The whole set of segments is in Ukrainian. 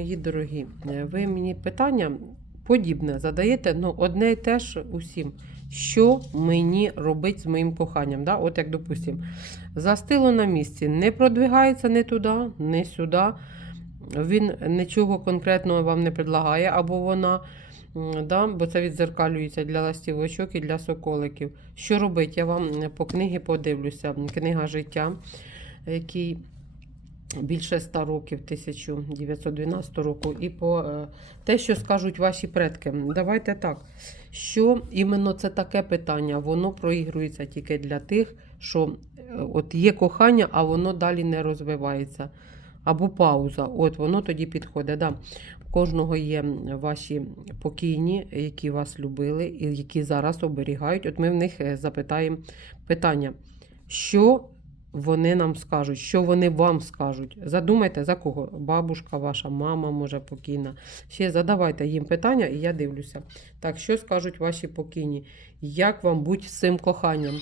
Мої дорогі, е, ви мені питання подібне задаєте, ну одне і те ж усім. Що мені робить з моїм коханням? Да? От як допустимо, застило на місці, не продвигається ні туди, ні сюди. Він нічого конкретного вам не предлагає, або вона, да? бо це відзеркалюється для ластівочок і для соколиків. Що робить? Я вам е, по книгі подивлюся. Книга життя, який більше 100 років, 1912 року, і по е, те, що скажуть ваші предки. Давайте так. Що іменно це таке питання, воно проігрується тільки для тих, що е, от є кохання, а воно далі не розвивається. Або пауза. От воно тоді підходить. Да. У кожного є ваші покійні, які вас любили, і які зараз оберігають. От ми в них е, запитаємо питання. Що вони нам скажуть, що вони вам скажуть. Задумайте, за кого? Бабушка, ваша мама, може, покійна. Ще задавайте їм питання, і я дивлюся. Так, що скажуть ваші покійні? Як вам бути з цим коханням?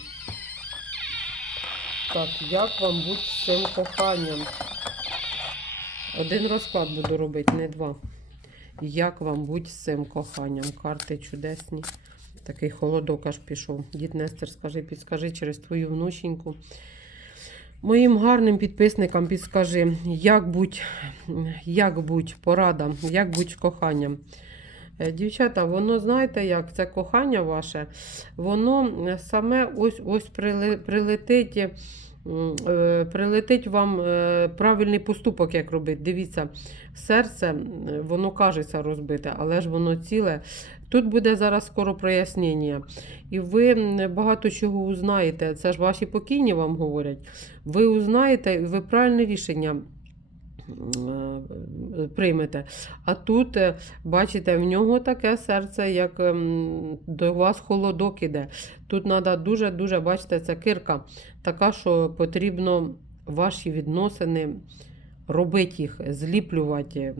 Так, як вам бути з цим коханням? Один розклад буду робити, не два. Як вам бути з цим коханням? Карти чудесні. Такий холодок аж пішов. Дід Нестер, скажи, підскажи через твою внученьку. Моїм гарним підписникам підскажи, як будь, як будь порада, як будь коханням. Е, Дівчата, воно знаєте, як це кохання ваше, воно е, саме ось ось прилетить, е, прилетить вам правильний поступок, як робити. Дивіться, серце, воно кажеться розбите, але ж воно ціле. Тут буде зараз скоро прояснення. І ви багато чого узнаєте. Це ж ваші покійні вам говорять. Ви узнаєте, і ви правильне рішення приймете. А тут, е, бачите, в нього таке серце, як ем, до вас холодок іде. Тут треба дуже-дуже, бачите, це кирка така, що потрібно ваші відносини робити їх, зліплювати,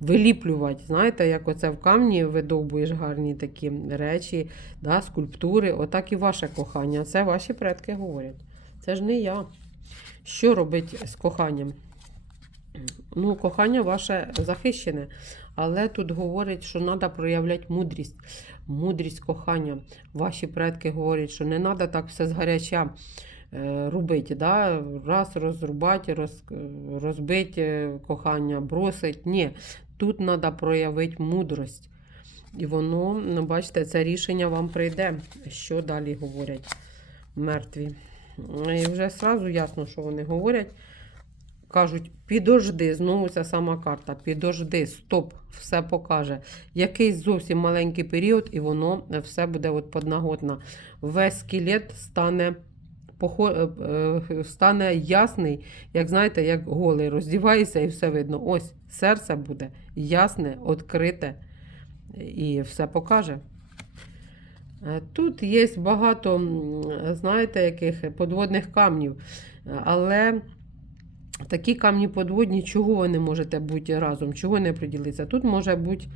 виліплювати. Знаєте, як оце в камні видовбуєш гарні такі речі, да, скульптури, отак і ваше кохання. Це ваші предки говорять. Це ж не я. Що робить з коханням? Ну, кохання ваше захищене, але тут говорить, що треба проявляти мудрість. Мудрість кохання. Ваші предки говорять, що не треба так все згаряча е, робити. Да? Раз розрубати, роз, розбити кохання, бросить. Ні, тут треба проявити мудрость. І воно, ну, бачите, це рішення вам прийде. Що далі говорять мертві? І вже сразу ясно, що вони говорять. Кажуть, підожди, знову ця сама карта. Підожди, стоп, все покаже. Якийсь зовсім маленький період, і воно все буде от подноготно. Весь скелет стане, е, е, стане ясний, як знаєте, як голий, роздівається і все видно. Ось серце буде ясне, відкрите і все покаже. Е, Тут є багато, знаєте, яких подводних камнів, але такі камні подводні, чого ви не можете бути разом, чого не приділитися. Тут може бути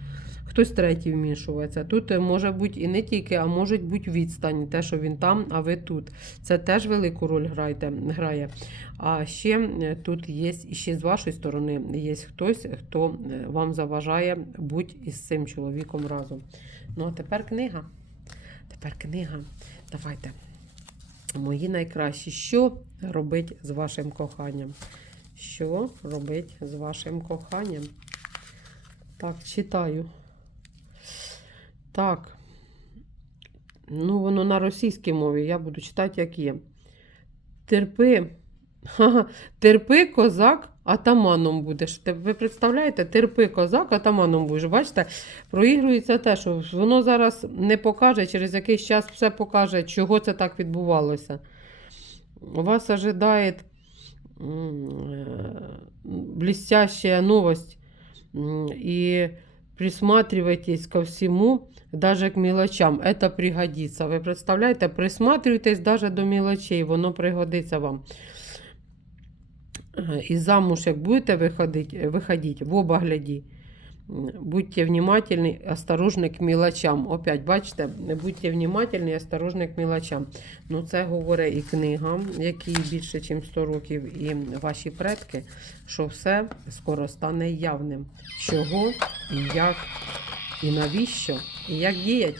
хтось третій вмішується. Тут може бути і не тільки, а може бути відстань, те, що він там, а ви тут. Це теж велику роль граєте, грає. А ще е, тут є, ще з вашої сторони, є хтось, хто е, вам заважає бути із цим чоловіком разом. Ну, а тепер книга. Тепер книга. Давайте. Мої найкращі. Що робить з вашим коханням? Що робить з вашим коханням? Так, читаю. Так. Ну, воно на російській мові. Я буду читати, як є. Терпи. Терпи, козак, атаманом будеш. Ви представляєте? Терпи, козак, атаманом будеш. Бачите, проігрується те, що воно зараз не покаже, через якийсь час все покаже, чого це так відбувалося. Вас ожидає блестящая новость. И присматривайтесь ко всему, даже к мелочам. Это пригодится. Ви представляєте, присматривайтесь даже до мелочей, воно пригодиться вам. І замуж, як будете виходити, виходити в оба гляді. Будьте внимательні, осторожны к мілочам. Опять, бачите, будьте внимательні, осторожні к мілочам. Ну, це говорить і книга, якій більше, ніж 100 років, і ваші предки, що все скоро стане явним. Чого і як, і навіщо, і як діять.